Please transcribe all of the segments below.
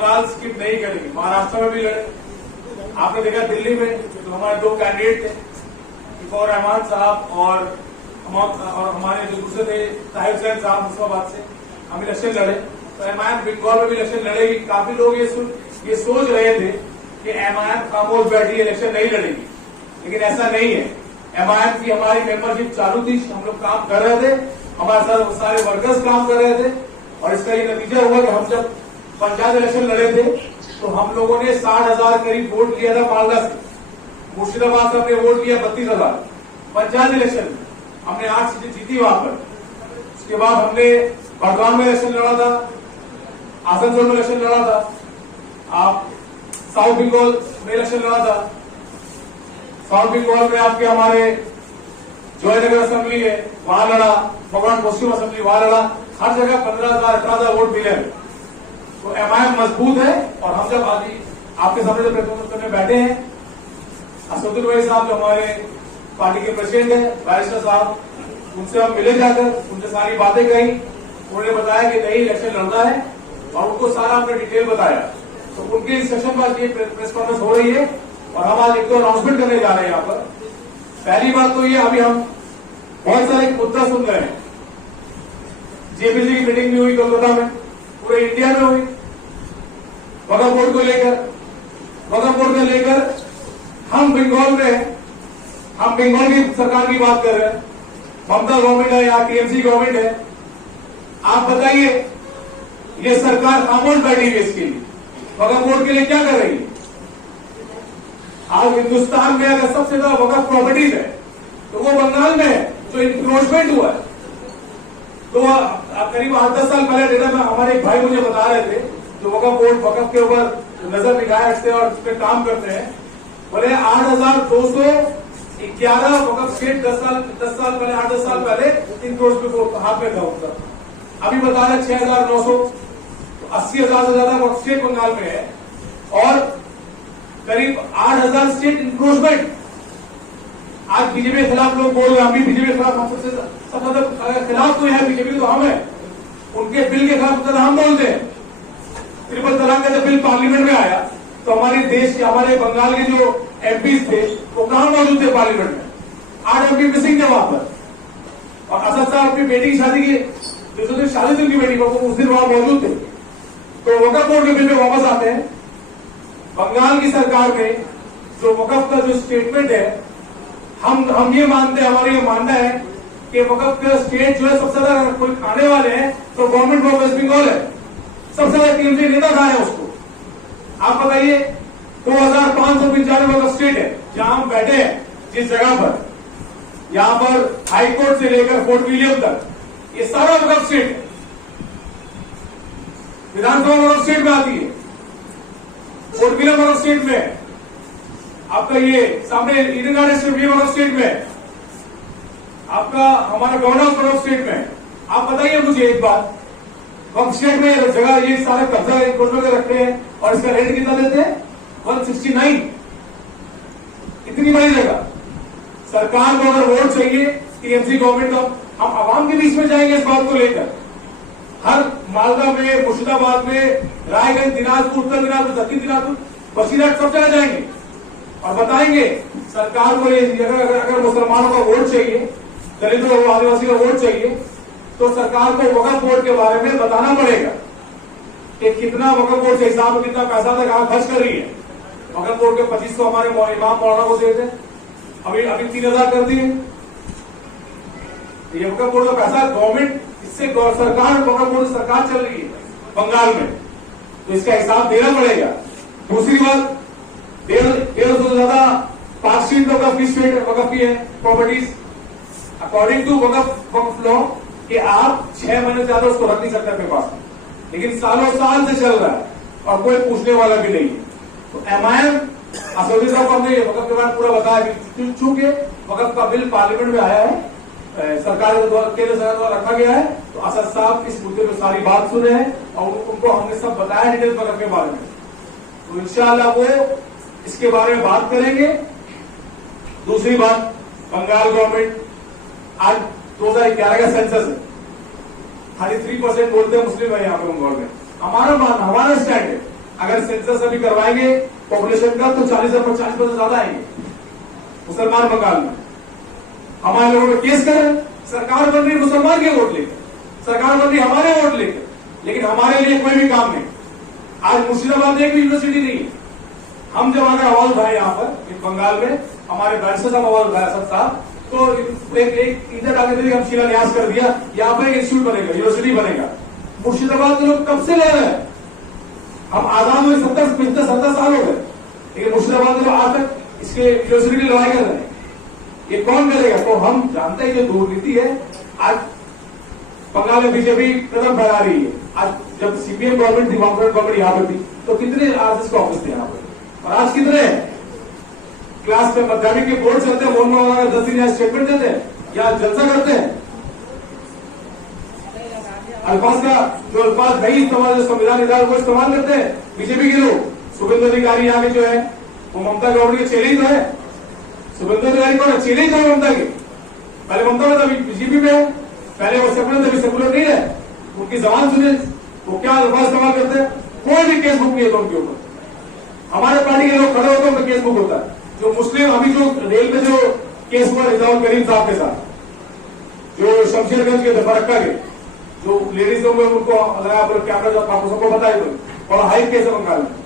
Bengal skip नहीं करेगी। महाराष्ट्र में भी लड़े, आपने देखा दिल्ली में तो हमारे दो कैंडिडेट थे, फौर रहमान साहब और हमारे जो दूसरे थे ताहिर हुसैन साहब मुस्ताबाद से, हम इलेक्शन लड़े। तो एमआईएम बंगाल में भी इलेक्शन लड़ेगी। काफी लोग ये सोच रहे थे कि एमआईएम खामोश बैठी इलेक्शन नहीं लड़ेगी, लेकिन ऐसा नहीं है। एमआईएम की हमारी मेंबरशिप चालू थी, हम लोग काम कर रहे थे, हमारे साथ सारे वर्कर्स काम कर रहे थे, और इसका ये नतीजा हुआ कि हम जब पंचायत इलेक्शन लड़े थे तो हम लोगों ने 60,000 करीब वोट लिया था मालदा से। मुर्शिदाबाद से हमने वोट लिया 32,000। पंचायत इलेक्शन में हमने 8 सीटें जीती वहां पर। उसके बाद हमने बड़गांव में इलेक्शन लड़ा था, आसनसोल में इलेक्शन लड़ा था, आप साउथ बंगाल में इलेक्शन लड़ा था। साउथ बंगाल में आपके हमारे जयनगर असेंबली है, वहां लड़ा, भगवान पश्चिम असेंबली वहां लड़ा। हर जगह 15,000 18,000 वोट मिले। तो एमआईएम मजबूत है। और हम जब अभी आपके सामने जो प्रेस करने बैठे हैं, असदुद्दीन भाई साहब जो हमारे पार्टी के प्रेसिडेंट है, बैरिस्टर साहब, उनसे हम मिले जाकर, उनसे सारी बातें कही। उन्होंने बताया कि नहीं इलेक्शन लड़ना है, और उनको सारा हमने डिटेल बताया। तो उनके इंस्ट्रक्शन पर ये प्रेस कॉन्फ्रेंस हो रही है, और हम आज एक दो अनाउंसमेंट करने जा रहे हैं यहाँ पर। पहली बात तो ये, अभी हम बहुत सारे मुद्दा सुन रहे हैं। जेपीसी की मीटिंग भी हुई कोलकाता में, पूरे इंडिया में हुई वक्फ बोर्ड को लेकर। वक्फ बोर्ड को लेकर हम बंगाल में, हम बंगाल की सरकार की बात कर रहे हैं, ममता गवर्नमेंट है या टीएमसी गवर्नमेंट है। आप बताइए, ये सरकार खामोश बैठी है इसके लिए, वक्फ बोर्ड के लिए क्या कर रही है? आज हिंदुस्तान में अगर सबसे ज्यादा वक्फ प्रॉपर्टीज है तो वो बंगाल में है, जो इंक्रोचमेंट हुआ है। तो करीब 8-10 साल पहले डेटा में हमारे एक भाई मुझे बता रहे थे, जो वक्फ बोर्ड वक्फ के ऊपर नजर निगाह रखते हैं और उस पर काम करते हैं, बोले 8,211 वक्फ स्टेट 10 साल पहले, 8-10 साल पहले इंक्रोचमेंट हाथ में था उनका। अभी बता रहे 6,900, 80,000 से ज्यादा वक्फ स्टेट बंगाल में है, और करीब 8,000 स्टेट इंक्रोचमेंट। आज बीजेपी के खिलाफ लोग बोल रहे हैं, हम भी बीजेपी के खिलाफ, सब मतलब खिलाफ तो है बीजेपी, तो हम है उनके बिल के खिलाफ हम बोलते हैं। ट्रिपल तलाक का जब बिल पार्लियामेंट में आया तो हमारे देश के, हमारे बंगाल के जो एमपीज थे वो कहां मौजूद थे पार्लियामेंट में? 8 एमपी मिसिंग थे वहां पर। और असद साहब अपनी बेटी की शादी की, जिस दिन शादी थी उनकी बेटी को, उस दिन वहां मौजूद थे। तो वक्फ बोर्ड के बिल में वापस आते हैं। बंगाल की सरकार में जो वक्फ का जो स्टेटमेंट है, हम ये मानते हैं, हमारा ये मानना है कि वक्फ का स्टेट जो है सबसे ज्यादा कोई खाने वाले हैं तो गवर्नमेंट ऑफ वेस्ट बंगाल है। सबसे ज्यादा टीएमसी नेता खा है उसको। आप बताइए, 2,595 वक्फ स्टेट है जहां हम बैठे हैं, जिस जगह पर, यहां पर हाईकोर्ट से लेकर फोर्ट विलियम तक, ये सारा वक्फ स्टेट है। विधानसभा वक्फ स्टेट में आती है, फोर्ट विलियम वक्फ स्टेट में है, आपका ये सामने ईडन गार्डन वक्फ स्टेट में है, आपका हमारा गवर्नर वक्फ स्टेट में है। आप बताइए मुझे एक बात, वक्फ स्टेट में जगह ये सारे कब्जा इंक्रोचमेंट में रखते हैं, और इसका रेट कितना देते हैं? 169। इतनी बड़ी जगह। सरकार को अगर वोट चाहिए टीएमसी गवर्नमेंट का, हम आवाम के बीच में जाएंगे इस बात को लेकर। हर मालदा में, मुर्शिदाबाद में, रायगंज, दिनाजपुर, उत्तर दिनाजपुर, दक्षिण दिनाजपुर, बसीरहाट, सब जगह जाएंगे और बताएंगे सरकार को ये, अगर मुसलमानों का वोट चाहिए, दलितों और आदिवासी का वोट चाहिए, तो सरकार को वक्फ बोर्ड के बारे में बताना पड़ेगा कि कितना वक्फ बोर्ड के हिसाब में कितना पैसा था, कहां खर्च कर रही है। वक्फ बोर्ड के 2500 हमारे इमाम मौलाना को देते, अभी 3,000 कर दिए। ये वक्फ बोर्ड का पैसा गवर्नमेंट, इससे सरकार, वक्फ बोर्ड सरकार चल रही है बंगाल में, तो इसका हिसाब देना पड़ेगा। दूसरी बात, 150 से ज्यादा पार्कशीट वक्फ की स्टेट वक्फ की है properties, according to Waqf law, कि आप 6 महीने से ज्यादा उसको रख नहीं सकते अपने पास, लेकिन सालों साल से चल रहा है और कोई पूछने वाला भी नहीं। तो एमआईएम, असदुद्दीन साहब को हमने वक्फ के बारे में पूरा बताया कि चूंकि वक्फ का बिल पार्लियामेंट में आया है, सरकार के द्वारा, केंद्र सरकार द्वारा रखा गया है, तो असद साहब इस मुद्दे पर सारी बात सुने हैं और उनको हमने सब बताया डिटेल वक्फ के बारे में। तो इंशाअल्लाह वो इसके बारे में बात करेंगे। दूसरी बात, बंगाल गवर्नमेंट, आज 2011 का सेंसस है, 33% बोलते हैं मुस्लिम है यहाँ पे बंगाल में। हमारा स्टैंड है, अगर सेंसस अभी करवाएंगे पॉपुलेशन का तो 40% ज्यादा आएंगे मुसलमान बंगाल में। हमारे लोगों ने केस करे, सरकार बन रही मुसलमान के वोट लेकर, सरकार बन रही हमारे वोट लेकर, लेकिन हमारे लिए कोई भी काम नहीं। आज मुर्शिदाबाद में एक भी यूनिवर्सिटी नहीं है। हम जब अगर आवाज उठाए यहाँ पर बंगाल में, हमारे बैरिस्टर साहब आवाज उठाया सब साहब, तो एक इधर आगे हम शिलान्यास कर दिया, यहाँ पर एक इंस्टीट्यूट बनेगा, यूनिवर्सिटी बनेगा। मुर्शिदाबाद के लोग कब से लड़ रहे हैं, हम आजाद हुए 70 साल हो गए, लेकिन मुर्शिदाबाद के लोग आज तक इसके यूनिवर्सिटी की लड़ाई कर रहे हैं। ये कौन करेगा? तो हम जानते हैं ये दुर्नीति है। आज बंगाल में बीजेपी कदम बढ़ा रही है। आज जब सीपीएम गवर्नमेंट थी, गवर्नमेंट यहाँ पर थी, तो कितने आरएसएस के ऑफिस थे यहाँ पर, और आज कितने क्लास में माध्यमिक के बोर्ड चलते हैं, मोहन बाबा 10 दिन यहाँ स्टेटमेंट देते हैं, यहाँ जलसा करते हैं। अल्फाज का जो अल्फाज नहीं इस्तेमाल, जो संविधान निधार वो इस्तेमाल करते हैं बीजेपी के लोग। शुभेंदु अधिकारी यहाँ के जो है वो ममता गवर्नमेंट के चेले ही तो है। शुभेंदु अधिकारी कौन है? चेले ही तो है ममता के। पहले ममता में अभी बीजेपी में है, पहले वो सेकुलर थे, अभी सेकुलर नहीं है। उनकी जबान सुने, वो क्या अल्फाज इस्तेमाल करते हैं। कोई भी केस बुक नहीं होता उनके ऊपर। हमारे पार्टी के लोग खड़े होते हैं, उनका केस बुक होता है। जो मुस्लिम अभी जो रेल में जो केस हुआ रिजाउल करीम साहब के साथ, जो शमशेरगंज के फरक्का के जो लेडीज लोग उनको लगाया कैमरा, जो आपको सबको बताए तो, और हाई केस है बंगाल में।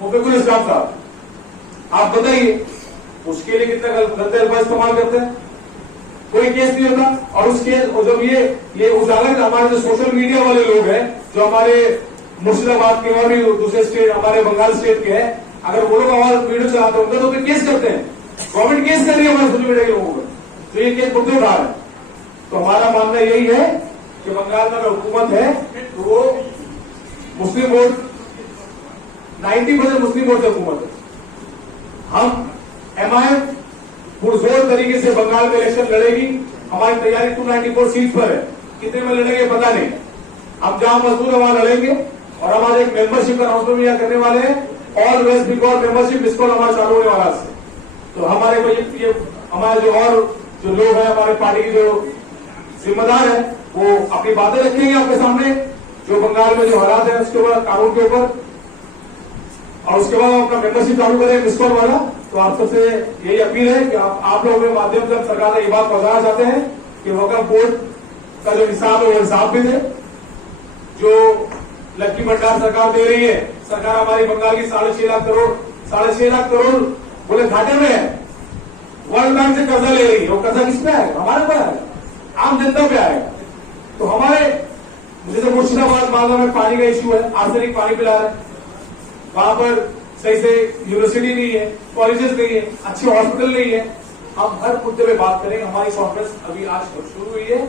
मुफिकुल इस्लाम साहब, आप बताइए उसके लिए कितना गलत अल्फाज इस्तेमाल करते हैं, कोई केस नहीं होता। और उस केस, और जब ये उजागर हमारे जो सोशल मीडिया वाले लोग हैं, जो हमारे मुर्शिदाबाद के और भी दूसरे स्टेट, हमारे बंगाल स्टेट के हैं, अगर वो लोग हमारे वीडियो चलाते होंगे तो केस करते हैं। गवर्नमेंट केस कर रही है हमारे सोशल मीडिया के लोगों पर, तो ये केस मुद्दे उठा रहे हैं। तो हमारा मानना यही है कि बंगाल में अगर हुकूमत है तो वो मुस्लिम वोट 90% मुस्लिम वोट से हुकूमत है। हम एमआईएम पुरजोर तरीके से बंगाल में इलेक्शन लड़ेगी। हमारी तैयारी 294 सीट पर है, कितने में लड़ेंगे पता नहीं। हम जहां मजदूर है वहां लड़ेंगे। और हम आज एक मेंबरशिप का अनाउंसमेंट भी करने वाले हैं। All West Bengal membership missed call हमारा चालू होने वाला है। तो हमारे को ये हमारे जो और जो लोग हैं, हमारे पार्टी के जो जिम्मेदार है, वो अपनी बातें रखेंगे आपके सामने, जो बंगाल में जो हालात है उसके ऊपर, कानून के ऊपर, और उसके बाद हम अपना मेंबरशिप चालू करें मिसकॉल वाला। तो आप सबसे यही अपील है कि आप लोगों के माध्यम से सरकार से ये बात पहुंचाना चाहते हैं कि वक्फ बोर्ड का जो हिसाब है वो हिसाब भी दे। जो लक्की भंडार सरकार दे रही है, सरकार हमारी बंगाल की 6.5 लाख करोड़ बोले घाटे में है, वर्ल्ड बैंक से कर्जा ले रही है। वो कर्जा किस पे आएगा? हमारे पर आएगा, आम जनता पे आएगा। तो हमारे जैसे मुर्शिदाबाद मालवा में पानी का इश्यू है, आर्सेनिक पानी पिला रहा है, वहां पर सही से यूनिवर्सिटी नहीं है, कॉलेजेस नहीं है, अच्छे हॉस्पिटल नहीं है। हम हर मुद्दे पे बात करेंगे। हमारी कॉन्फ्रेंस अभी आज शुरू हुई है,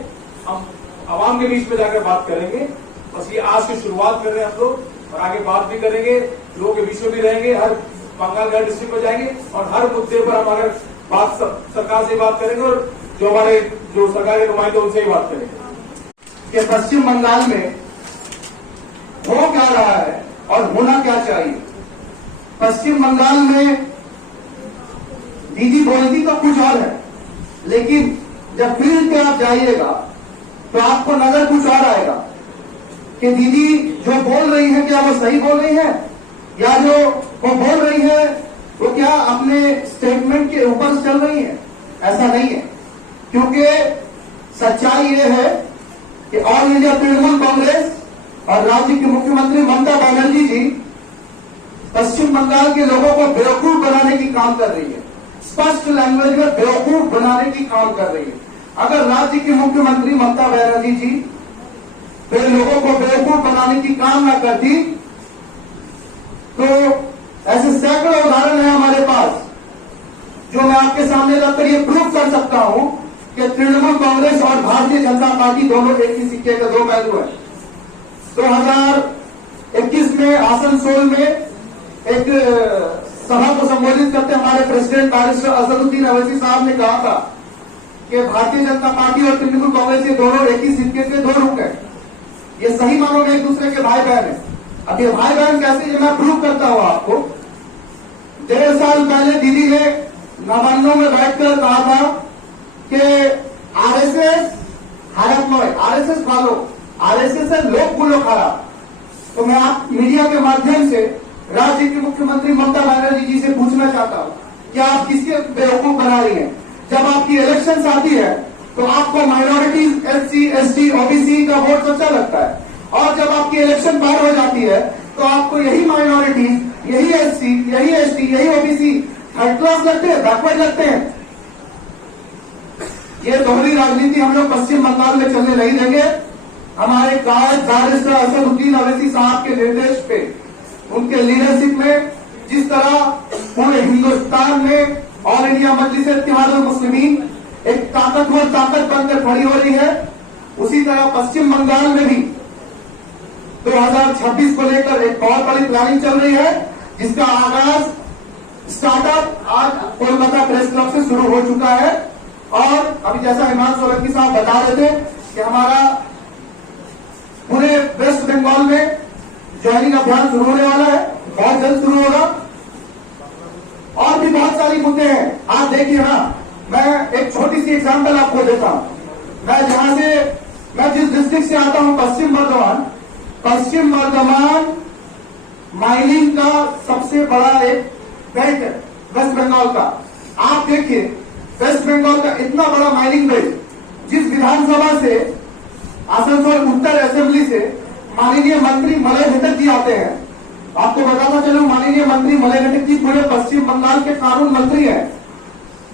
हम आवाम के बीच में जाकर बात करेंगे। बस ये आज की शुरुआत कर रहे हैं हम लोग, और आगे बात भी करेंगे, लोगों के बीच में भी रहेंगे, हर बंगाल हर डिस्ट्रिक्ट में जाएंगे और हर मुद्दे पर हमारे बात सरकार से बात करेंगे, और जो हमारे जो सरकारी नुमाइंदे उनसे ही बात करेंगे कि पश्चिम बंगाल में हो क्या रहा है और होना क्या चाहिए। पश्चिम बंगाल में दीदी बोलती तो कुछ और है, लेकिन जब फील्ड पे आप जाइएगा तो आपको नजर कुछ और आएगा कि दीदी जो बोल रही है क्या वो सही बोल रही है, या जो वो बोल रही है वो क्या अपने स्टेटमेंट के ऊपर चल रही है। ऐसा नहीं है, क्योंकि सच्चाई ये है कि ऑल इंडिया तृणमूल कांग्रेस और राज्य की मुख्यमंत्री ममता बनर्जी जी पश्चिम बंगाल के लोगों को बेवकूफ बनाने की काम कर रही है, स्पष्ट लैंग्वेज में बेवकूफ बनाने की काम कर रही है। अगर राज्य की मुख्यमंत्री ममता बनर्जी जी वे लोगों को बेवकूफ बनाने की काम ना करती तो ऐसे सैकड़ों उदाहरण है हमारे पास, जो मैं आपके सामने रखकर ये प्रूव कर सकता हूं कि तृणमूल कांग्रेस और भारतीय जनता पार्टी दोनों एक ही सिक्के के दो पहलू हैं। 2021 में आसनसोल में एक सभा को संबोधित करते हमारे प्रेसिडेंट बैरिस्टर असदुद्दीन अवैसी साहब ने कहा था कि भारतीय जनता पार्टी और तृणमूल कांग्रेस ये दोनों एक ही सिक्के के दो रुख हैं, ये सही मानों में एक दूसरे के भाई बहन है। अब ये भाई बहन कैसे, ये मैं प्रूव करता हूं आपको। 1.5 साल पहले दीदी ने नवान्नों में बैठकर कहा था कि आरएसएस हारत नय, आरएसएस ভালো, आरएसएस এর লোকগুলো খারাপ। तो मैं आप मीडिया के माध्यम से राज्य की मुख्यमंत्री ममता बनर्जी जी से पूछना चाहता हूं कि आप किसके बेवकूफ बना रही हैं। जब आपकी इलेक्शंस आती है तो आपको माइनॉरिटीज, एससी, एसटी, ओबीसी का वोट अच्छा लगता है, और जब आपकी इलेक्शन पार हो जाती है तो आपको यही माइनॉरिटीज, यही एससी, यही एसटी, यही ओबीसी थर्ड क्लास लगते हैं, बैकवर्ड लगते हैं। ये दोहरी राजनीति हम लोग पश्चिम बंगाल में चलने नहीं देंगे। हमारे बैरिस्टर असदुद्दीन अवैसी साहब के निर्देश पे, उनके लीडरशिप में जिस तरह पूरे हिंदुस्तान में ऑल इंडिया मजलिस इत्तेहादुल मुस्लिमीन एक ताकतवर ताकत बनकर खड़ी हो रही है, उसी तरह पश्चिम बंगाल में भी 2026 को लेकर एक बहुत बड़ी प्लानिंग चल रही है, जिसका आगाज स्टार्टअप आज कोलकाता प्रेस क्लब से शुरू हो चुका है। और अभी जैसा हिमांशु सोलंकी साहब बता रहे थे कि हमारा पूरे वेस्ट बंगाल में ज्वाइनिंग अभियान शुरू होने वाला है, बहुत जल्द शुरू होगा। और भी बहुत सारी मुद्दे हैं, आप देखिए ना, मैं एक छोटी सी एग्जांपल आपको देता हूं। मैं जिस डिस्ट्रिक्ट से आता हूं, पश्चिम बर्धमान माइनिंग का सबसे बड़ा एक बेल्ट है वेस्ट बंगाल का। आप देखिए वेस्ट बंगाल का इतना बड़ा माइनिंग बेल्ट, जिस विधानसभा से आसनसोल उत्तर असेंबली से माननीय मंत्री मलय घटक जी आते हैं, आपको बताता चलूं माननीय मंत्री मलय घटक जी पूरे पश्चिम बंगाल के कानून मंत्री हैं,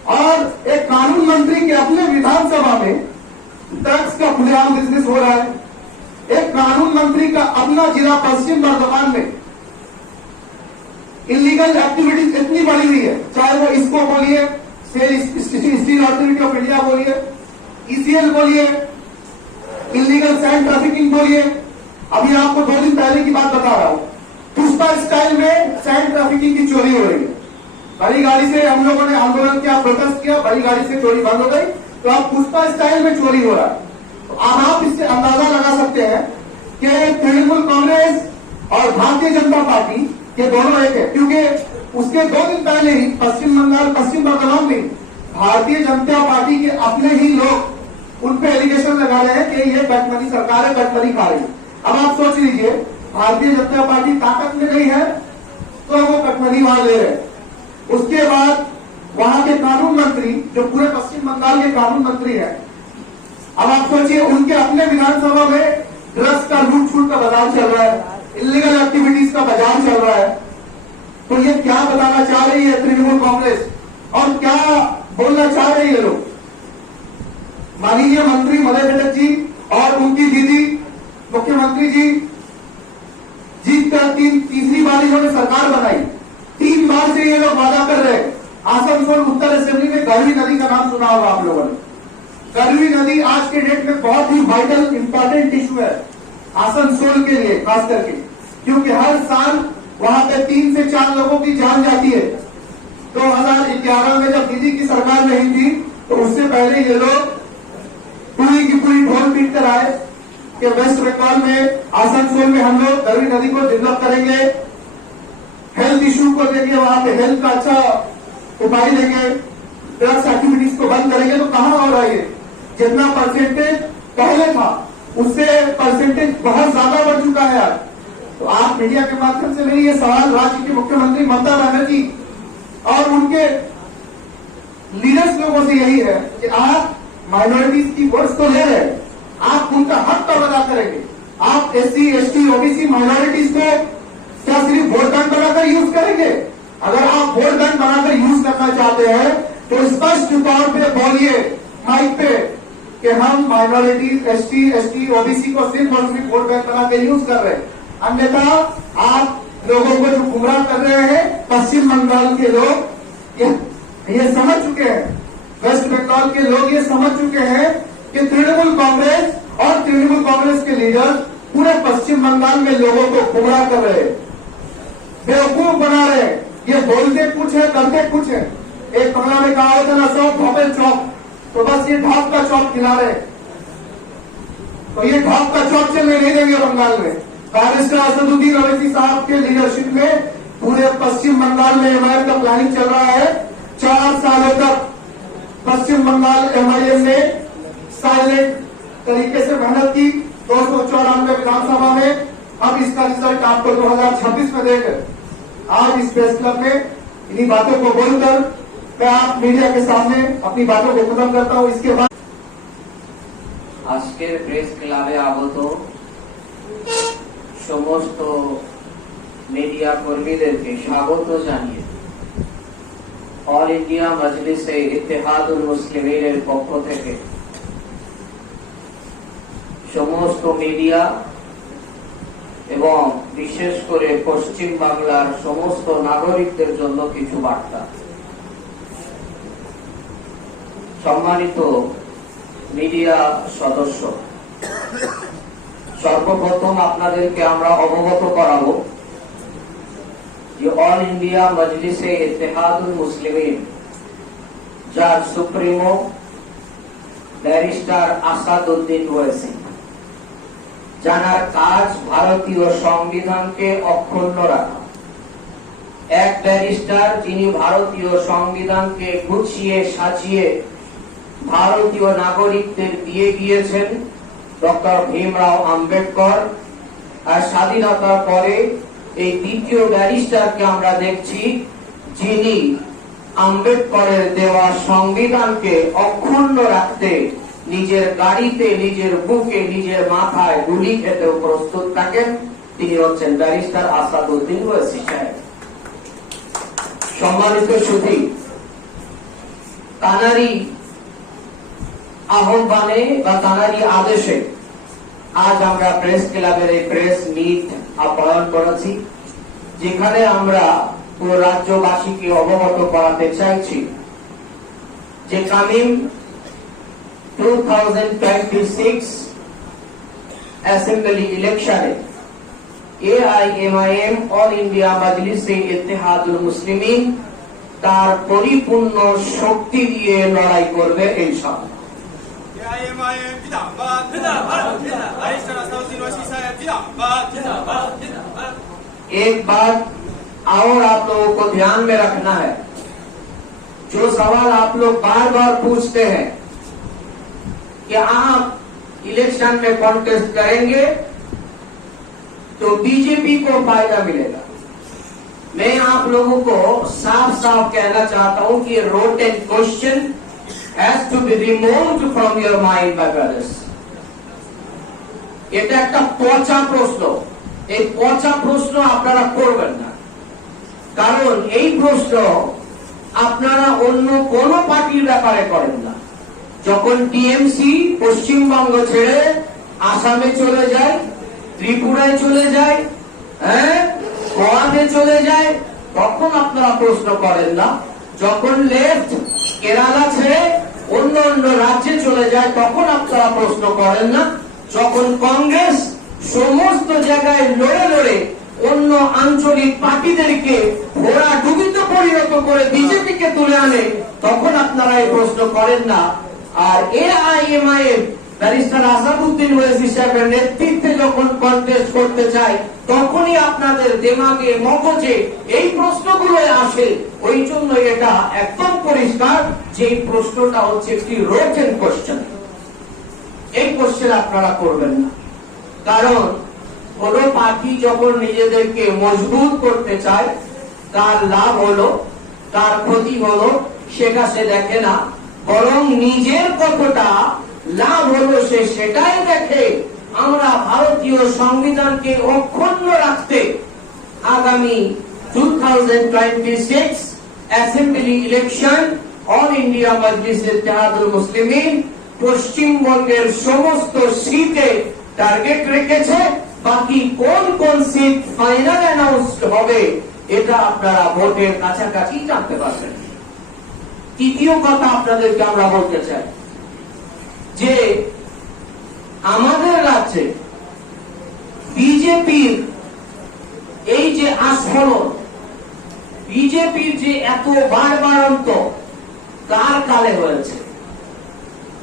और एक कानून मंत्री के अपने विधानसभा में ड्रग्स का खुलेआम बिजनेस हो रहा है। एक कानून मंत्री का अपना जिला पश्चिम बर्धमान में इलीगल एक्टिविटीज इतनी बढ़ी हुई है, चाहे वो इसको बोलिए, स्टील अथॉरिटी ऑफ इंडिया बोलिए, ईसीएल बोलिए, इलीगल सैंड ट्रैफिकिंग बोलिए। अभी आपको 2 दिन पहले की बात बता रहा हूं, पुष्पा स्टाइल में सैंड ट्रैफिकिंग की चोरी हो रही है। बड़ी गाड़ी से हम लोगों ने आंदोलन किया, प्रोटेस्ट किया, बड़ी गाड़ी से चोरी बंद हो गई, तो अब पुष्पा स्टाइल में चोरी हो रहा है। तो अब आप इससे अंदाजा लगा सकते हैं कि तृणमूल कांग्रेस और भारतीय जनता पार्टी के दोनों एक है, क्योंकि उसके 2 दिन पहले ही पश्चिम बंगाल, पश्चिम बर्धमान में भारतीय जनता पार्टी के अपने ही लोग उन पे एलिगेशन लगा रहे हैं कि ये गठबंधन सरकार है, गठबंधन खा रही है। अब आप सोच लीजिए, भारतीय जनता पार्टी ताकत में नहीं है तो वो गठबंधन वहां ले रहे हैं। उसके बाद वहां के कानून मंत्री, जो पूरे पश्चिम बंगाल के कानून मंत्री हैं, अब आप सोचिए उनके अपने विधानसभा में ड्रग्स का लूट छूट का बाजार चल रहा है, इलीगल एक्टिविटीज का बाजार चल रहा है। तो ये क्या बताना चाह रही है तृणमूल कांग्रेस, और क्या बोलना चाह रही है लोग? माननीय मंत्री मलय घटक जी और उनकी दीदी मुख्यमंत्री जी जीत कर तीसरी बार इन्होंने सरकार बनाई। 3 बार से ये लोग वादा कर रहे हैं। आसनसोल उत्तर असेंबली में गरवी नदी का नाम सुना होगा आप लोगों ने। गरवी नदी आज के डेट में बहुत ही वाइटल इंपॉर्टेंट इशू है आसनसोल के लिए, खास करके क्योंकि हर साल वहां पे 3 से 4 लोगों की जान जाती है। 2011 में जब दीदी की सरकार नहीं थी तो उससे पहले ये लोग पूरी की पूरी ढोल पीट कर आए कि वेस्ट बंगाल में आसनसोल में हम लोग गरवी नदी को डेवलप करेंगे, हेल्थ इश्यू को देंगे, वहां पे हेल्थ का अच्छा उपाय देंगे, ड्रग्स एक्टिविटीज को बंद करेंगे। तो कहां हो रहा है? जितना परसेंटेज पहले था उससे परसेंटेज बहुत ज्यादा बढ़ चुका है आज। तो आप मीडिया के माध्यम से मेरी ये सवाल राज्य के मुख्यमंत्री ममता बनर्जी और उनके लीडर्स लोगों से यही है कि आप माइनॉरिटीज की वोट्स तो ले रहे हैं, आप उनका हक कब अदा करेंगे? आप एससी, एसटी, ओबीसी माइनॉरिटीज को क्या सिर्फ वोट बैंक बनाकर यूज करेंगे? अगर आप वोट बैंक बनाकर यूज करना चाहते हैं तो स्पष्ट तौर पे बोलिए माइक पे कि हम माइनॉरिटीज, एसटी, ओबीसी को सिर्फ और सिर्फ वोट बैंक बनाकर यूज कर रहे हैं। अन्यथा आप लोगों को जो गुमराह कर रहे हैं, पश्चिम बंगाल के लोग ये समझ चुके हैं, वेस्ट बंगाल के लोग ये समझ चुके हैं कि तृणमूल कांग्रेस और तृणमूल कांग्रेस के लीडर पूरे पश्चिम बंगाल में लोगों को गुमराह कर रहे हैं, बेवकूफ बना रहे हैं। ये बोलते कुछ है, करते कुछ है। एक बंगला में कहा होता ना, सौ ढोपे चौक, तो बस ये ढाप का चौक खिला रहे। तो ये ढाप का चौक चलने नहीं देंगे बंगाल में। बैरिस्टर असदुद्दीन अवैसी साहब के लीडरशिप में पूरे पश्चिम बंगाल में एमआईएम का प्लानिंग चल रहा है। 4 सालों तक पश्चिम बंगाल एमआईएम ने साइलेंट तरीके से मेहनत की। 294 विधानसभा में हम इसका रिजल्ट आपको 2026 में देकर आज इस प्रेस क्लब में इन्हीं बातों को बोलकर मैं आप मीडिया के सामने अपनी बातों को खत्म करता हूं। इसके बाद আজকের প্রেস ক্লাবে আগত সমস্ত মিডিয়া কর্মীদেরকে স্বাগত জানিয়ে অল ইন্ডিয়া মজলিসে ইত্তেহাদুল মুসলিমিনের পক্ষ থেকে সমস্ত মিডিয়া এবং বিশেষ করে পশ্চিম বাংলার সমস্ত নাগরিকদের জন্য কিছু বার্তা। সম্মানিত মিডিয়া সদস্য, সর্বপ্রথম আপনাদেরকে আমরা অবগত করাবো যে অল ইন্ডিয়া মজলিসে ইত্তেহাদুল মুসলিমিন যার সুপ্রিমো ব্যারিস্টার আসাদউদ্দিন ওয়াইসি, যার কাজ ভারতীয় সংবিধানকে অক্ষুণ্ণ রাখা, এক ব্যারিস্টার যিনি ভারতীয় সংবিধানকে গুছিয়ে সাজিয়ে ভারতীয় নাগরিকদের দিয়ে গিয়েছেন ডক্টর ভীমরাও আম্বেদকর। আর স্বাধীনতার পরে এই দ্বিতীয় ব্যারিস্টারকে আমরা দেখছি যিনি আম্বেদকরের দেওয়া সংবিধানকে অক্ষুণ্ণ রাখতে নিজের গাড়িতে, নিজের বুকে, নিজের মাথায় গুলি খেতেও প্রস্তুত থাকেন। তিনি হচ্ছেন ব্যারিস্টার আসাদউদ্দিন ওয়াইসি সাহেব। সম্মানিত সুধী, তানারি আহ্বানে বা তানারি আদেশে আজ আমরা প্রেস ক্লাবের এই প্রেস মিট আহ্বান করেছি, যেখানে আমরা পুরো রাজ্যবাসীকে অবগত করাতে চাইছি যে কামিং 2026 অ্যাসেম্বলি ইলেকশনে AIMIM অল ইন্ডিয়া মজলিসে ইত্তেহাদুল মুসলিমিন তার পরিপূর্ণ শক্তি দিয়ে লড়াই করবে ইনশাআল্লাহ। AIMIM जिंदाबाद जिंदाबाद जिंदाबाद बैरिस्टर असादुद्दीन ओवैसी साहब जिंदाबाद जिंदाबाद जिंदाबाद। एक बात और आप लोगों को ध्यान में रखना है, जो सवाल आप लोग बार बार पूछते हैं कि आप इलेक्शन में कॉन्टेस्ट करेंगे तो बीजेपी को फायदा मिलेगा। मैं आप लोगों को साफ साफ कहना चाहता हूं कि rotten question has to be removed from your mind, my brothers. এটা একটা পচা প্রশ্ন, এই পচা প্রশ্ন আপনারা করবেন না, কারণ এই প্রশ্ন আপনারা অন্য কোন পার্টির ব্যাপারে করেন না। যখন টিএমসি পশ্চিমবঙ্গ ছেড়ে আসামে চলে যায়, ত্রিপুরায় চলে যায়, গোয়াতে চলে যায়, তখন আপনারা প্রশ্ন করেন না। যখন লেফট কেরালা ছেড়ে অন্য অন্য রাজ্যে চলে যায়, তখন আপনারা প্রশ্ন করেন না। যখন কংগ্রেস সমস্ত জায়গায় লড়ে লড়ে অন্য আঞ্চলিক পার্টিদেরকে ঘোড়া ডুবিতে পরিণত করে বিজেপিকে তুলে আনে, তখন আপনারা এই প্রশ্ন করেন না। আর AIMIM ব্যারিস্টার আসাদউদ্দিন ওয়াইসি সাহেবের নেতৃত্বে যখন কন্টেস্ট করতে চায়, তখনই আপনাদের দিমাগে, মগজে এই প্রশ্নগুলো আসে। ওই জন্য এটা একদম পরিষ্কার যে এই প্রশ্নটা হচ্ছে একটি রোটেন কোশ্চেন। এই কোশ্চেন আপনারা করবেন না, কারণ কোন পার্টি যখন নিজেদেরকে মজবুত করতে চায়, কার লাভ হলো কার ক্ষতি হলো সেটা সে দেখে না, বরং নিজের কতটা লাভ হলো সে সেটাই দেখে। আমরা ভারতীয় সংবিধানকে অক্ষুণ্ণ রাখতে আগামী 2026 অ্যাসেম্বলি ইলেকশন অল ইন্ডিয়া মজলিস ইত্তেহাদুল মুসলিমিন পশ্চিমবঙ্গের সমস্ত সিটে টার্গেট রেখেছে। বাকি কোন কোন সিট ফাইনাল অ্যানাউন্সড হবে এটা আপনারা ভোটের কাছাকাছি জানতে পারবেন। তৃতীয় কথা আপনাদেরকে আমরা বলতে চাই যে আমাদের রাজ্যে বিজেপির এই যে আস্ফলন, বিজেপির যে এত বাড়বাড়ন্ত কার কালে হয়েছে?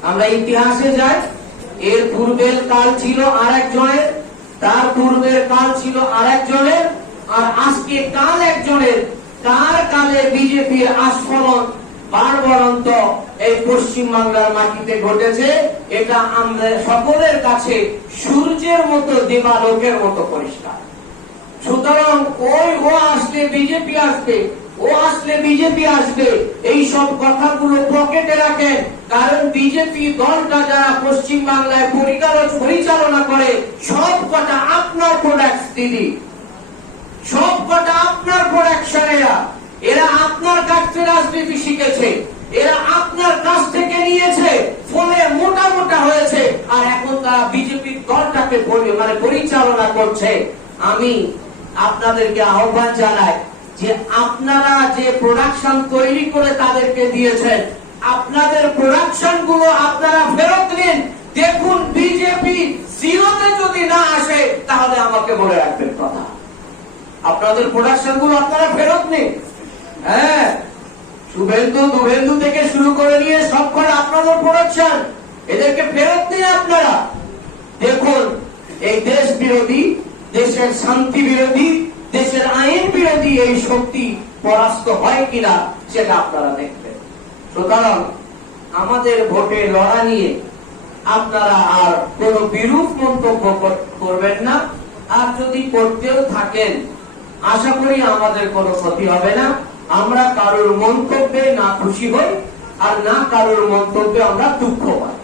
আমরা ইতিহাসে যাই, এর পূর্বের কাল ছিল আরেকজনের, তার পূর্বের কাল ছিল আরেকজনের, আর আজকে কাল একজনের। কার কালে বিজেপির আস্ফলন বারবারন্ত এই পশ্চিম বাংলার মাটিতে ঘটেছে। এটা আমাদের সকলের কাছে সূর্যের মতো দেবালোকের মতো পরিষ্কার। সুতরাং ও আসলে বিজেপি আসবে, ও আসলে বিজেপি আসবে, এই সব কথাগুলো পকেটে রাখেন। কারণ বিজেপি দলটা যারা পশ্চিম বাংলায় পরিচালনা করে সব কটা আপনার প্রোডাক্ট দিদি, সব কটা আপনার প্রোডাকশন। এরা আপনার কাছ থেকে রাজনীতি শিখেছে, এরা আপনার কাছ থেকে নিয়েছে, ফলে মোটা মোটা হয়েছে, আর এখন তারা বিজেপির দলটাকে পরিচালনা করছে। আমি আপনাদেরকে আহ্বান জানাই যে আপনারা যে প্রোডাকশন তৈরি করে তাদেরকে দিয়েছেন, আপনাদের প্রোডাকশন গুলো আপনারা ফেরত নিন। দেখুন বিজেপি জিরোতে যদি না আসে তাহলে আমাকে বলে রাখবেন কথা, আপনাদের প্রোডাকশন গুলো আপনারা ফেরত নিন। হ্যাঁ, শুভেন্দু থেকে শুরু করে নিয়ে সব করে আপনাদের প্রোডাকশন, এদেরকে ফেরত নিন আপনারা। দেখুন এই দেশ বিরোধী, দেশের শান্তি বিরোধী, দেশের আইন বিরোধী এই শক্তি পরাস্ত হয় কিনা সেটা আপনারা দেখবেন। সুতরাং আমাদের ভোটে লড়া নিয়ে আপনারা আর কোন বিরূপ মন্তব্য করবেন না, আর যদি করতেও থাকেন আশা করি আমাদের কোনো ক্ষতি হবে না। আমরা কারোর মন্তব্যে না খুশি হই, আর না কারোর মন্তব্যে আমরা দুঃখ পাই।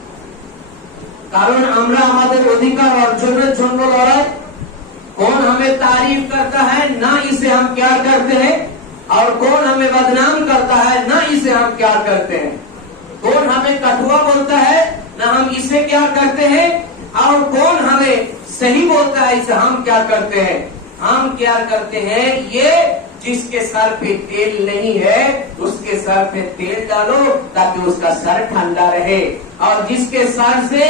কারণ আমরা আমাদের অধিকার অর্জনের জন্য লড়াই। कौन हमें तारीफ करता है ना इसे हम क्या करते हैं, और कौन हमें बदनाम करता है ना इसे हम क्या करते हैं। कौन हमें कठुआ बोलता है ना हम इसे क्या करते हैं, और कौन हमें सही बोलता है इसे हम क्या करते हैं। हम क्या करते हैं, ये जिसके सर पे तेल नहीं है उसके सर पे तेल डालो ताकि उसका सर ठंडा रहे, और जिसके सर से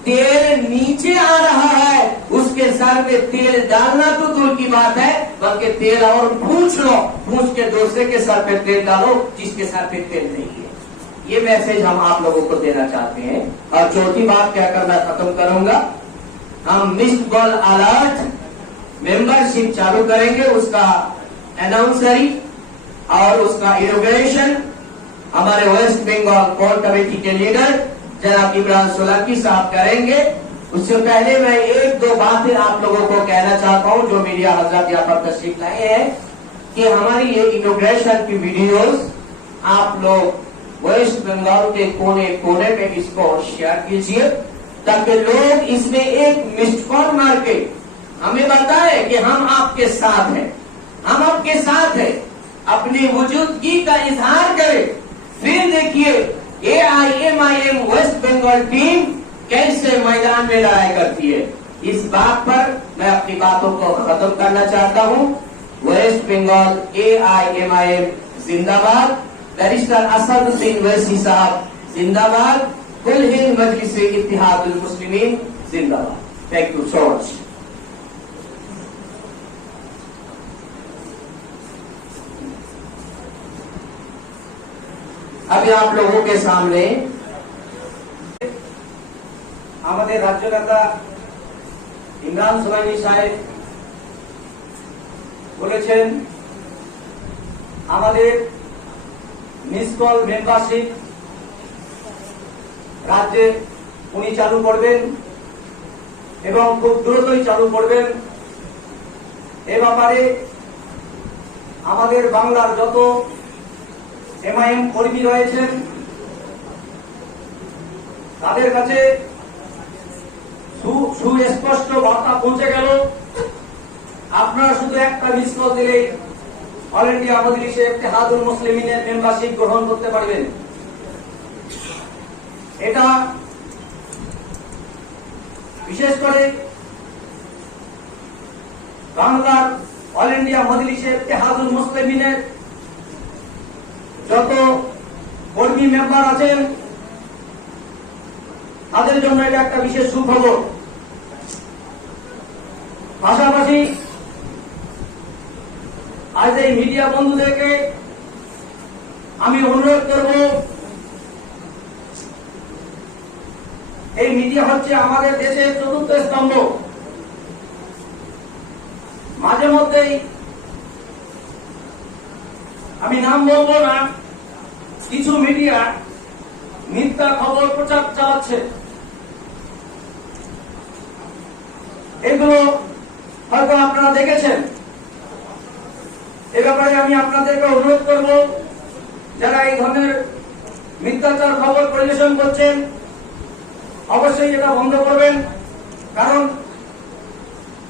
तेल नीचे आ रहा है उसके सर पे तेल डालना तो दूर की बात है, बल्कि तेल और पूछ लो, पूछ के दूसरे के सर पे तेल डालो जिसके सर पे तेल नहीं है। ये मैसेज हम आप लोगों को देना चाहते हैं। और चौथी बात क्या करना खत्म करूंगा, हम मिस्ड कॉल अलर्ट मेंबरशिप चालू करेंगे, उसका अनाउंसरी और उसका इनॉग्रेशन हमारे वेस्ट बंगाल कोर कमेटी के लीडर जनाब इमरान सोलंकी साहब करेंगे। उससे पहले मैं एक दो बातें आप लोगों को कहना चाहता हूं जो मीडिया हजरत यहाँ पर तशरीफ लाए हैं, कि हमारी ये इनॉग्रेशन की वीडियोस आप लोग वेस्ट बंगाल के कोने कोने में इसको शेयर कीजिए, ताकि लोग इसमें एक मिस्ड कॉल मार के हमें बताए कि हम आपके साथ हैं, हम आपके साथ हैं, अपनी मौजूदगी का इजहार करें। फिर देखिए AIMIM वेस्ट बंगाल टीम कैसे मैदान में लड़ाई करती है। इस बात पर मैं अपनी बातों को खत्म करना चाहता हूं। वेस्ट बंगाल AIMIM जिंदाबाद, बैरिस्टर असदुद्दीन वैसी साहब जिंदाबाद, कुल हिंद मजलिस इत्तेहादुल मुस्लिमीन जिंदाबाद। Thank you so much. अभी आप लोगों के सामने আমাদের রাজ্য নেতা ইমরান সোলাইনি সাহেব বলেছেন আমাদের মিস কল মেম্বারশিপ রাজ্যে উনি চালু করবেন এবং খুব দ্রুতই চালু করবেন। এ ব্যাপারে আমাদের বাংলার যত MIM কর্মী রয়েছেন তাদের কাছে সুস্পষ্ট বার্তা পৌঁছে গেল। আপনারা শুধু একটা মিস কল দিলেই অল ইন্ডিয়া মজলিসে ইত্তেহাদুল মুসলিমিনের মেম্বারশিপ গ্রহণ করতে পারবেন। এটা বিশেষ করে বাংলার অল ইন্ডিয়া মজলিসে ইত্তেহাদুল মুসলিমিনের যত কর্মী মেম্বার আছেন তাদের জন্য এটা একটা বিশেষ সুখবর। পাশাপাশি আজ এই মিডিয়া বন্ধুদেরকে আমি অনুরোধ করব, এই মিডিয়া হচ্ছে আমাদের দেশের চতুর্থ স্তম্ভ। মাঝে মধ্যেই আমি নাম বলবো না, কিছু মিডিয়া মিথ্যা খবর প্রচার চালাচ্ছে। এগুলো হয়তো আপনারা দেখেছেন। এ ব্যাপারে আমি আপনাদেরকে অনুরোধ করব, যারা এই ধরনের মিথ্যাচার খবর পরিবেশন করছেন অবশ্যই এটা বন্ধ করবেন। কারণ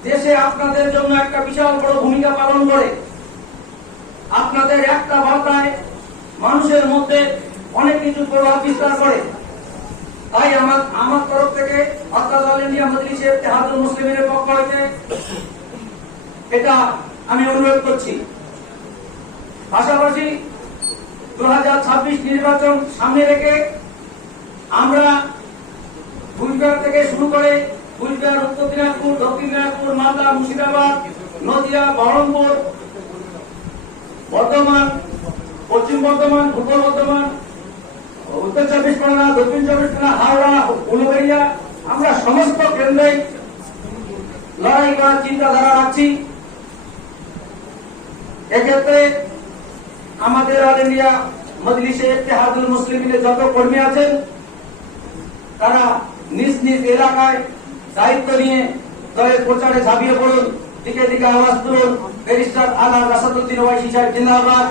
দেশে আপনাদের জন্য একটা বিশাল বড় ভূমিকা পালন করে। আপনাদের একটা বার্তায় মানুষের মধ্যে অনেক কিছু প্রভাব বিস্তার করে। তাই আমার তরফ থেকে অর্থাৎ অল ইন্ডিয়া মজলিসে ইত্তেহাদুল মুসলিমিনের পক্ষ হইতে এটা আমি অনুরোধ করছি। পাশাপাশি 2026 নির্বাচন সামনে রেখে আমরা কুচবিহার থেকে শুরু করে কুচবিহার, উত্তর দিনাজপুর, দক্ষিণ দিনাজপুর, মালদা, মুর্শিদাবাদ, নদিয়া, বহরমপুর, বর্ধমান, পশ্চিম বর্ধমান, পূর্ব বর্ধমান, উত্তর 24 পরগনা, দক্ষিণ 24 পরগনা, হাওড়া, উলুবেড়িয়া, আমরা সমস্ত কেন্দ্রে লড়াই করার চিন্তাধারা রাখছি। এক্ষেত্রে আমাদের অল ইন্ডিয়া মজলিসে ইত্তেহাদুল মুসলিমিনের যত কর্মী আছেন তারা নিজ নিজ এলাকায় দায়িত্ব নিয়ে দলের প্রচারে ঝাঁপিয়ে পড়ুন, দিকে দিকে আওয়াজ তুলুন। ব্যারিস্টার আলা রাসাদুদ্দিন ওয়াইসি সাহেব জিন্দাবাদ,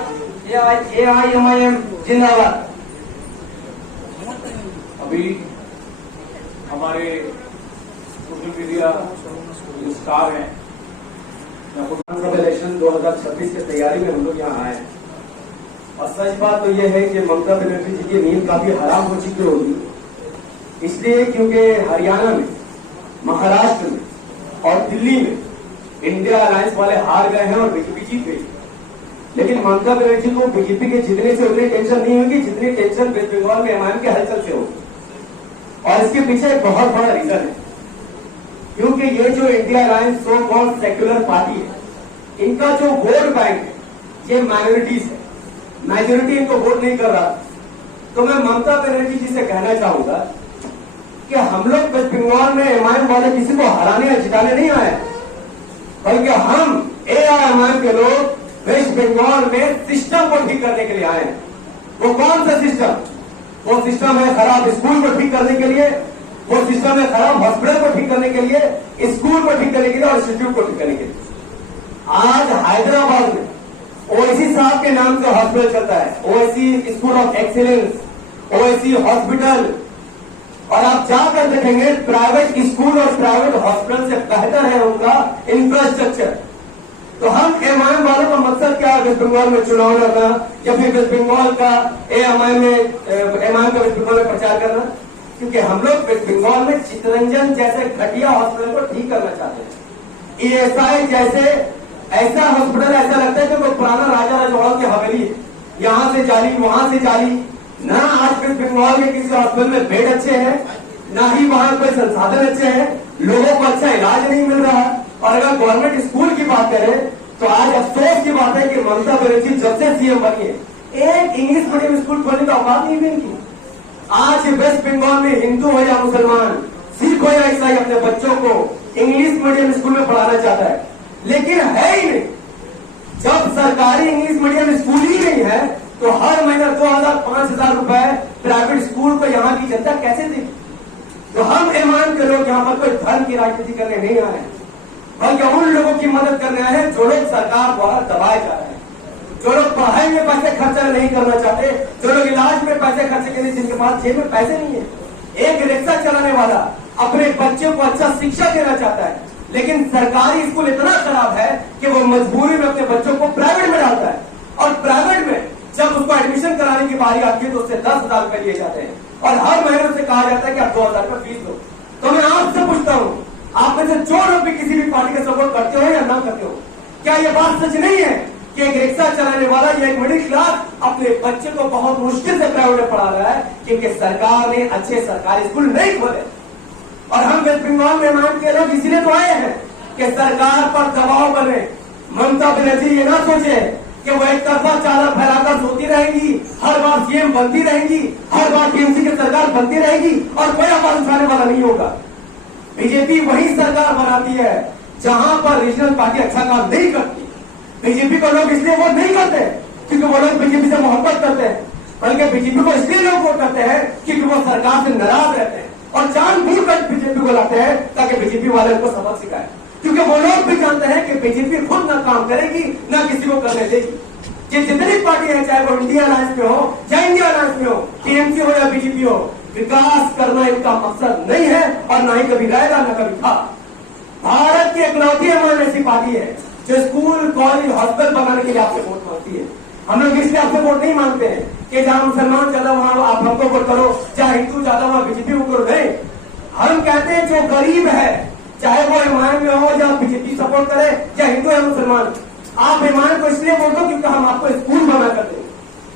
AIMIM जिंदाबाद। अभी हमारे सोशल मीडिया जो स्टार हैं, विधानसभा इलेक्शन 2026 की तैयारी में हम लोग यहाँ आए हैं। और सच बात तो ये है कि ममता बनर्जी जी की नींद काफी हराम हो चुकी होगी, इसलिए क्योंकि हरियाणा में, महाराष्ट्र में और दिल्ली में इंडिया अलायंस वाले हार गए हैं और बीजेपी जीत गई। लेकिन ममता बनर्जी को बीजेपी के जीतने से उतनी टेंशन नहीं होगी जितनी टेंशन वेस्ट बंगाल में एमआईएम के हलचल से होगी। और इसके पीछे एक बहुत बड़ा रीजन है, क्योंकि ये जो India alliance so called secular party है, इनका जो वोट बैंक है ये माइनॉरिटीज है, मेजोरिटी इनको वोट नहीं कर रहा। तो मैं ममता बनर्जी जी से कहना चाहूंगा कि हम लोग वेस्ट बंगाल में एमआईएम वाले किसी को हराने या जिताने नहीं आए, बल्कि हम एआईएमआईएम के लोग वेस्ट बंगाल में सिस्टम को ठीक करने के लिए आए हैं। वो कौन सा सिस्टम? वो सिस्टम है खराब स्कूल को ठीक करने के लिए, वो सिस्टम है खराब हॉस्पिटल को ठीक करने के लिए, स्कूल को ठीक करने के लिए और इंस्टीट्यूट को ठीक करने के लिए। आज हैदराबाद में ओवैसी साहब के नाम से हॉस्पिटल चलता है, Owaisi school of excellence, Owaisi hospital. और आप जाकर देखेंगे प्राइवेट स्कूल और प्राइवेट हॉस्पिटल से बेहतर है उनका इंफ्रास्ट्रक्चर। तो हम एमआईएम वालों का मकसद क्या है वेस्ट बंगाल में चुनाव लड़ना या फिर वेस्ट बंगाल का एमआईएम का वेस्ट बंगाल में प्रचार करना? क्योंकि हम लोग वेस्ट बंगाल में चितरंजन जैसे घटिया हॉस्पिटल को ठीक करना चाहते हैं। ESI जैसे ऐसा हॉस्पिटल ऐसा लगता है कि कोई पुराना राजा रजवाड़ा की हवेली है, यहाँ से जाली वहां से जाली। ना आज वेस्ट बंगाल के किसी हॉस्पिटल में बेड अच्छे हैं, ना ही वहां कोई संसाधन अच्छे हैं, लोगों को अच्छा इलाज नहीं मिल रहा। और अगर गवर्नमेंट स्कूल की बात करें तो आज अफसोस की बात है कि ममता बनर्जी जब से सीएम बनी है एक इंग्लिश मीडियम स्कूल खोलने का औकात नहीं हुई इनकी। आज वेस्ट बंगाल में हिंदू हो या मुसलमान, सिख हो या ईसाई अपने बच्चों को इंग्लिश मीडियम स्कूल में पढ़ाना चाहता है, लेकिन है ही नहीं। जब सरकारी इंग्लिश मीडियम स्कूल ही नहीं है तो हर महीना 2000-5000 रुपए प्राइवेट स्कूल को यहाँ की जनता कैसे देगी? तो हम एमआईएम के लोग यहाँ पर कोई धर्म की राजनीति करने नहीं आए हैं, बल्कि उन लोगों की मदद करने आए हैं जो लोग सरकार द्वारा दबाए जा रहे हैं, जो लोग पढ़ाई में पैसे खर्चा नहीं करना चाहते, जो लोग इलाज में पैसे खर्च करने जिनके पास जेब में पैसे नहीं है। एक रिक्शा चलाने वाला अपने बच्चों को अच्छा शिक्षा देना चाहता है, लेकिन सरकारी स्कूल इतना खराब है कि वो मजबूरी में अपने बच्चों को प्राइवेट में डालता है। और प्राइवेट में जब उसको एडमिशन कराने की बारी आती है तो उससे 10,000 रुपए लिए जाते हैं और हर महीने उससे कहा जाता है कि आप 2,000 रुपए फीस दो। तो मैं आपसे पूछता हूँ, आप में से जो लोग भी किसी भी पार्टी का सपोर्ट करते हो या ना करते हो, क्या ये बात सच नहीं है कि एक रिक्शा चलाने वाला या एक मिडिल क्लास अपने बच्चे को बहुत मुश्किल से प्राइवेट में पढ़ा रहा है क्योंकि सरकार ने अच्छे सरकारी स्कूल नहीं खोले? और हम वेस्ट बंगाल में एमआईएम के लोग इसीलिए तो आए हैं कि सरकार पर दबाव बने। ममता बनर्जी ये ना सोचे कि वो एक तरफा चादर फैलाकर सोती रहेंगी, हर बार सीएम बनती रहेंगी, हर बार टीएमसी की सरकार बनती रहेगी और कोई आवाज उठाने वाला नहीं होगा। बीजेपी वही सरकार बनाती है जहां पर रीजनल पार्टी अच्छा काम नहीं करती। बीजेपी को लोग इसलिए वोट नहीं करते क्योंकि वो लोग बीजेपी से मोहब्बत करते हैं। बल्कि बीजेपी को इसलिए लोग वोट करते हैं क्योंकि वो सरकार से नाराज रहते हैं और जानबूझकर बीजेपी को लाते हैं ताकि बीजेपी वाले उनको सबक सिखाए, क्योंकि वो लोग भी जानते हैं कि बीजेपी खुद ना काम करेगी ना किसी को करने देगी। ये जितनी पार्टी है, चाहे वो इंडिया अलायंस में हो या इंडिया अलायंस में हो, टीएमसी हो या बीजेपी हो, विकास करना इनका मकसद नहीं है और ना ही कभी रहेगा ना कभी था। भारत की इकलौती हमारी ऐसी पार्टी है जो स्कूल कॉलेज हॉस्पिटल बनाने के लिए आपसे वोट मांगती है। हम लोग इसलिए आपसे वोट नहीं मांगते हैं कि जहां मुसलमान ज्यादा वहां आप हमको वोट करो, जहां हिंदू ज्यादा वहां बीजेपी को वोट दें। हम कहते हैं जो गरीब है, चाहे वो ईमान में हो या बीजेपी सपोर्ट करे या हिंदू या मुसलमान, आप ईमान को इसलिए वोट दो क्योंकि हम आपको स्कूल बना कर देंगे,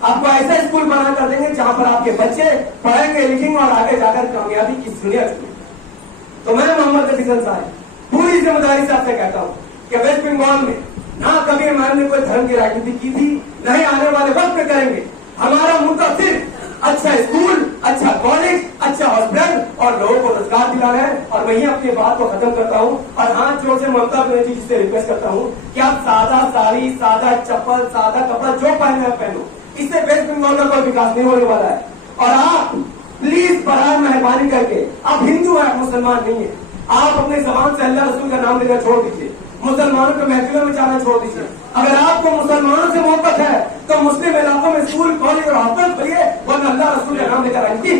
आपको ऐसा स्कूल बना कर देंगे जहां पर आपके बच्चे पढ़ेंगे लिखेंगे और आगे जाकर कामयाबी की दुनिया चुनेंगे। तो मैं मोहम्मद रफी साहब पूरी जिम्मेदारी से आपसे कहता हूं कि वेस्ट बंगाल में ना कभी हमारे ने कोई धर्म की राजनीति की थी, न ही आने वाले वक्त में करेंगे। हमारा मुद्दा सिर्फ अच्छा स्कूल, अच्छा कॉलेज, अच्छा हॉस्पिटल और लोगों को रोजगार दिलाना है। और वही अपनी बात को खत्म करता हूं और हाथ जोड़ से ममता बनर्जी जी से रिक्वेस्ट करता हूं कि आप सादा साड़ी, सादा चप्पल, सादा कपड़ा जो पहने हैं पहनो, इससे वेस्ट बंगाल का कोई विकास नहीं होने वाला है। और आप प्लीज बराबर मेहरबानी करके, आप हिंदू है, मुसलमान नहीं है, आप अपने जबान से अल्लाह रसूल का नाम लेना छोड़ दीजिए, मुसलमानों के महफिलों में जाना छोड़ दीजिए। अगर आपको मुसलमानों से मोहब्बत है तो मुस्लिम इलाकों में स्कूल कॉलेज और हॉस्पिटल खोलिए, वरना अल्लाह रसूल का नाम लेकर आएंगे।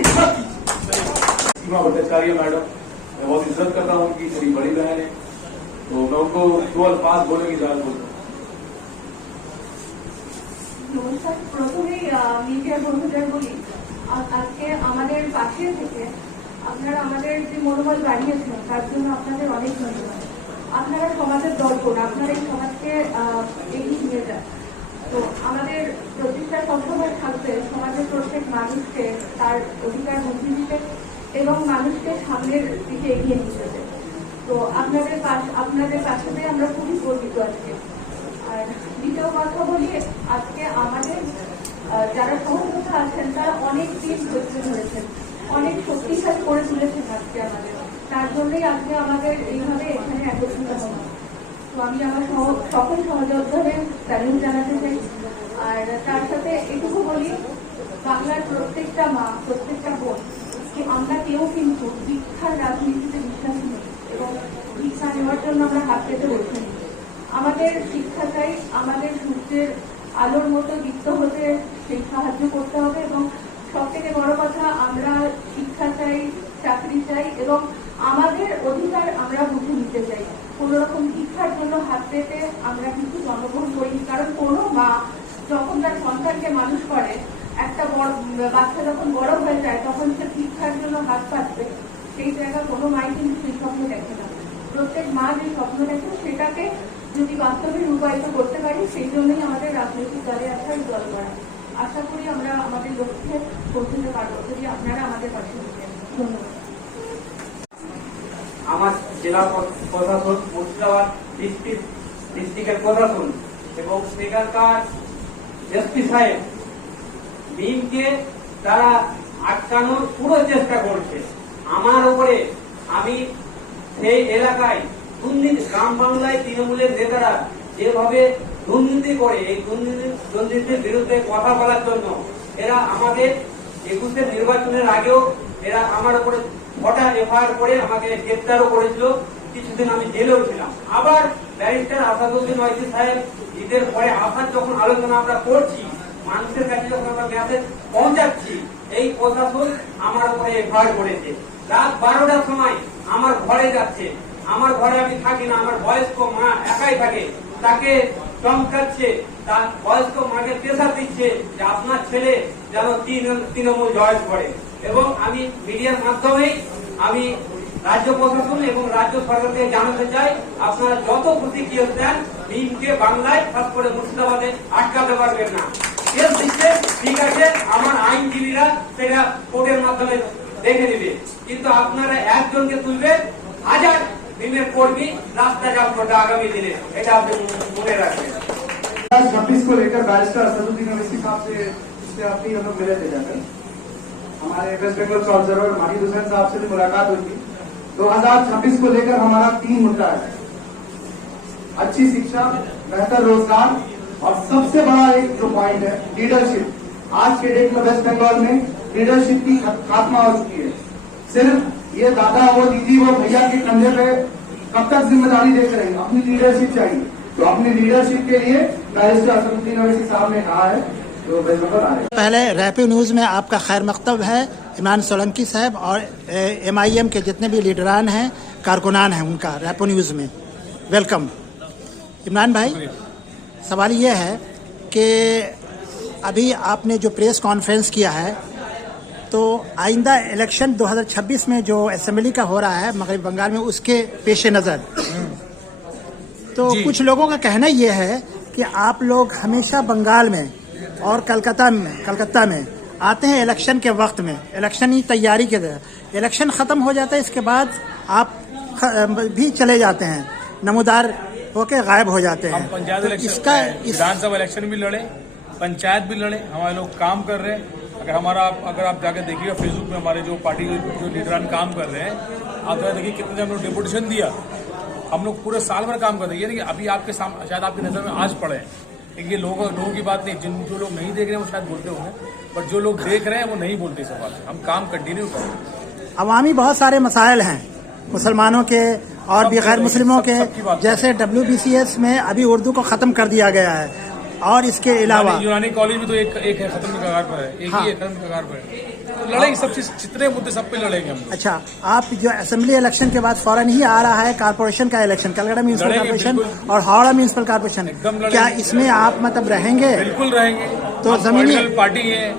सीमा भट्टाचार्य मैडम, मैं बहुत इज्जत करता हूँ, उनकी मेरी बड़ी बहन है, तो मैं उनको 2 अल्फाज बोलने की इजाजत बोलता हूँ। নমস্কার। প্রথমেই মিডিয়ার বন্ধুদের বলি, আজকে আমাদের পাশে থেকে আপনারা আমাদের যে মনোবল বাড়িয়েছেন তার জন্য আপনাদের অনেক ধন্যবাদ। আপনারা সমাজের দর্পণ, আপনারা এই সমাজকে এগিয়ে নিয়ে যান। তো আমাদের প্রতিষ্ঠা সবসময় থাকবে সমাজের প্রত্যেক মানুষকে তার অধিকার বুঝে দিতে এবং মানুষকে সামনের দিকে এগিয়ে নিয়ে যেতে। তো আপনাদের পাশে আমরা খুবই গর্বিত আজকে। আর দ্বিতীয় কথা বলি, আজকে আমাদের যারা সহযোগিতা আছেন তারা অনেক দিন ধৈর্য ধরেছেন, অনেক শক্তিশালী করে তুলেছেন আজকে আমাদের, তার জন্যই আজকে আমাদের এইভাবে এখানে একত্রিত হওয়া। তো আমি আমার সকল সহযোদ্ধাদের স্যালুট জানাতে চাই। আর তার সাথে এটুকু বলি, বাংলার প্রত্যেকটা মা, প্রত্যেকটা বোন, আমরা কেউ কিন্তু ভিক্ষার রাজনীতিতে বিশ্বাসী নই এবং ভিক্ষা নেওয়ার জন্য আমরা হাত পেতে বসে নিই। আমাদের শিক্ষা চাই, আমাদের সূর্যের আলোর মতো দীপ্ত হতে সেই সাহায্য করতে হবে এবং সব থেকে বড় কথা, আমরা শিক্ষা চাই, চাকরি চাই এবং আমাদের অধিকার আমরা বুঝে নিতে চাই। কোন রকম শিক্ষার জন্য হাত পেতে আমরা কিন্তু জন্মগ্রহণ করিনি, কারণ কোনো মা যখন তার সন্তানকে মানুষ করে, একটা বাচ্চা যখন বড় হয়ে যায় তখন সে শিক্ষার জন্য হাত পাতবে, সেই জায়গা কোনো মাই কিন্তু সেই স্বপ্ন দেখে না। প্রত্যেক মা যে স্বপ্ন দেখে সেটাকে যদি বাস্তবে রূপায়িত করতে পারি, সেই জন্যই আমাদের রাজনৈতিক দলে আসার দল করা। আশা করি আমরা আমাদের লক্ষ্যে পৌঁছতে পারবো যদি আপনারা আমাদের পাশে থাকেন। ধন্যবাদ। আমার জেলা প্রশাসন, মুর্শিদাবাদ ডিস্ট্রিক্টের প্রশাসন এবং সেখানকার এসপি সাহেব বিমকে তারা আটকানোর পুরো চেষ্টা করছে। আমার উপরে আমি সেই এলাকায় দুর্নীতি, গ্রাম বাংলায় তৃণমূলের নেতারা যেভাবে দুর্নীতি করে, এই দুর্নীতির বিরুদ্ধে কথা বলার জন্য এরা আমাদের 21-এর নির্বাচনের আগেও এরা আমার উপরে 6টা এফআইআর করে আমাকে গ্রেপ্তারও করেছিল। কিছুদিন আমি জেলেও ছিলাম। আবার ব্যারিস্টার আসাদুদ্দিন ওয়াইসি সাহেব ঈদের পরে আসার যখন আলোচনা আমরা করছি, মানুষের কাছে যখন আমরা মেসেজ পৌঁছাচ্ছি, এই প্রশাসন আমার উপরে এফআইআর করেছে। রাত 12টার সময় আমার ঘরে যাচ্ছে, আমার ঘরে আমি থাকি না, আমার বয়স্ক মা একাই থাকে, তাকে চমকাচ্ছে, তার বয়স্ক মাকে প্রেসার দিচ্ছে যে আপনার ছেলে যেন তৃণমূল জয়েন করে। এবং আমি মিডিয়ার মাধ্যমেই আমি রাজ্য প্রশাসন এবং রাজ্য সরকারকে জানাতে চাই, আপনারা যত প্রতিক্রিয়া দেন, বিমকে বাংলায়, খাস করে মুর্শিদাবাদে আটকাতে পারবেন না। কেস দিচ্ছে, ঠিক আছে, আমার আইনজীবীরা সেটা কোর্টের মাধ্যমে দেখে নেবে, কিন্তু আপনারা একজনকে তুলবেন, 1000 বিমের কর্মী রাস্তা জাম করবে আগামী দিনে, এটা আপনি মনে রাখবেন। 26 को लेकर बैरिस्टर असदुद्दीन ओवैसी साहब से अपनी हम लोग मिले थे जाकर, हमारे वेस्ट बंगाल के ऑब्जर्वर माहिद हुसैन साहब से भी मुलाकात हुई थी। 2026 को लेकर हमारा 3 मुद्दा है, अच्छी शिक्षा, बेहतर रोजगार और सबसे बड़ा एक जो पॉइंट है लीडरशिप। आज के डेट में वेस्ट बंगाल में लीडरशिप की खात्मा हो चुकी है। सिर्फ ये दादा वो दीदी वो भैया के कंधे पे कब तक जिम्मेदारी देख रहे हैं? अपनी लीडरशिप चाहिए। तो अपनी लीडरशिप के लिए बैरिस्टर असदुद्दीन ओवैसी साहब ने कहा है तो वेस्ट बंगाल आ रहे हैं। पहले रैपिड न्यूज़ में आपका खैर मकतब है। इमरान सोलंकी साहब और MIM के जितने भी लीडरान हैं, कारकुनान हैं, उनका रैपिड न्यूज़ में वेलकम। इमरान भाई, सवाल ये है कि अभी आपने जो प्रेस कॉन्फ्रेंस किया है, तो आइंदा इलेक्शन 2026 में जो असेंबली का हो रहा है मगरबी बंगाल में, उसके पेश नज़र तो कुछ लोगों का कहना ये है कि आप लोग हमेशा बंगाल में और कलकत्ता में आते हैं इलेक्शन के वक्त में, इलेक्शन की तैयारी के दौरान। इलेक्शन ख़त्म हो जाता है, इसके बाद आप भी चले जाते हैं, नमूदार होके गायब हो जाते हैं। हम पंचायत तो इलेक्शन, इसका विधानसभा इलेक्शन भी लड़े, पंचायत भी लड़े, हमारे लोग काम कर रहे हैं। अगर आप जाकर देखिएगा फेसबुक में हमारे जो पार्टी के जो लीडरान काम कर रहे हैं, आप जरा देखिए कितने हम लोग डेपुटेशन दिया। हम लोग पूरे साल भर काम कर रहे हैं। ये नहीं कि अभी आपके सामने शायद आपकी नज़र में आज पड़े हैं, लेकिन ये लोगों की बात नहीं। जो लोग नहीं देख रहे हैं वो शायद बोलते होंगे, बट जो लोग देख रहे हैं वो नहीं बोलते। सब बात हम काम कंटिन्यू कर रहे हैं। अवामी बहुत सारे मसाइल हैं मुसलमानों के और भी गैर मुस्लिमों के, जैसे WBCS में अभी उर्दू को ख़त्म कर दिया गया है, और इसके अलावा यूनानी कॉलेज भी तो एक है, खत्म के कगार पर है, एक ही है, खत्म के कगार पर है। तो लड़ेंगे सब चीज, जितने मुद्दे सब पे लड़ेंगे हम लोग। अच्छा, आप जो असेंबली इलेक्शन के बाद फौरन ही आ रहा है कारपोरेशन का इलेक्शन, कलकत्ता म्यूनिसिपल कॉर्पोरेशन और हावड़ा म्यूनिसिपल कॉर्पोरेशन, क्या इसमें आप मतलब रहेंगे? बिल्कुल रहेंगे। तो जमीनी पार्टी है,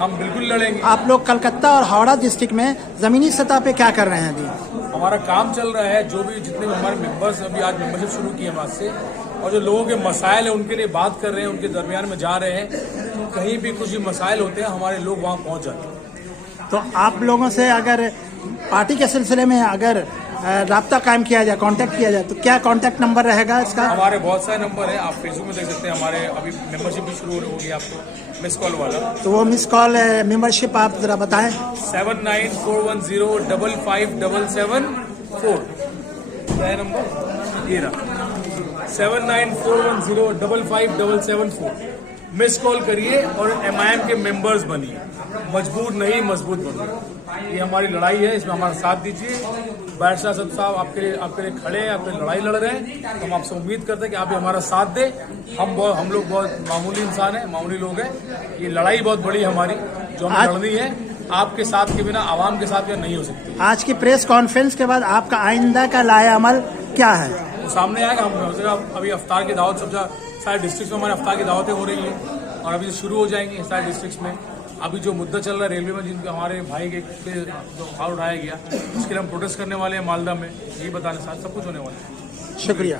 हम बिल्कुल लड़ेंगे। आप लोग कलकत्ता और हावड़ा डिस्ट्रिक्ट में जमीनी सतह पे क्या कर रहे हैं अभी? हमारा काम चल रहा है, जो भी जितने भी हमारे मेंबर्स अभी आज मेंबरशिप शुरू की है हमारे से, और जो लोगों के मसाइल है उनके लिए बात कर रहे हैं, उनके दरमियान में जा रहे हैं। कहीं भी कुछ भी मसाइल होते हैं, हमारे लोग वहाँ पहुँच जाते हैं। तो आप लोगों से अगर पार्टी के सिलसिले में अगर राब्ता कायम किया जाए, कांटेक्ट किया जाए, तो क्या कांटेक्ट नंबर रहेगा इसका? हमारे बहुत सारे नंबर है, आप फेसबुक में देख सकते हैं। हमारे अभी मेंबरशिप भी शुरू हो गई, आपको मिस कॉल वाला। तो वो मिस कॉल मेंबरशिप आप जरा बताएं। 7941055774 क्या है नंबर? ये रहा 7941055774। मिस कॉल करिए और MIM के मेंबर्स बनिए। मजबूर नहीं, मजबूत बनिए। ये हमारी लड़ाई है, इसमें हमारा साथ दीजिए। बैरिस्टर असद साहब आपके लिए खड़े हैं, आपके लड़ाई लड़ रहे हैं। हम आपसे उम्मीद करते हैं कि आप भी हमारा साथ दें। हम लोग बहुत मामूली इंसान हैं, मामूली लोग हैं। ये लड़ाई बहुत बड़ी हमारी, जो हमें लड़नी है। आपके साथ के बिना, आवाम के साथ नहीं हो सकती। आज की प्रेस कॉन्फ्रेंस के बाद आपका आइंदा का लाया अमल क्या है? वो सामने आएगा। हम अभी अफ्तार की दावत सब सारे डिस्ट्रिक्ट में हमारे अफ्तार की दावतें हो रही हैं, और अभी शुरू हो जाएंगी सारे डिस्ट्रिक्ट में। अभी जो मुद्दा चल रहा है रेलवे में, जिनके हमारे भाई के जो फाल उठाया गया, उसके लिए हम प्रोटेस्ट करने वाले हैं मालदा में। यही बताने साथ सब कुछ होने वाला है। शुक्रिया।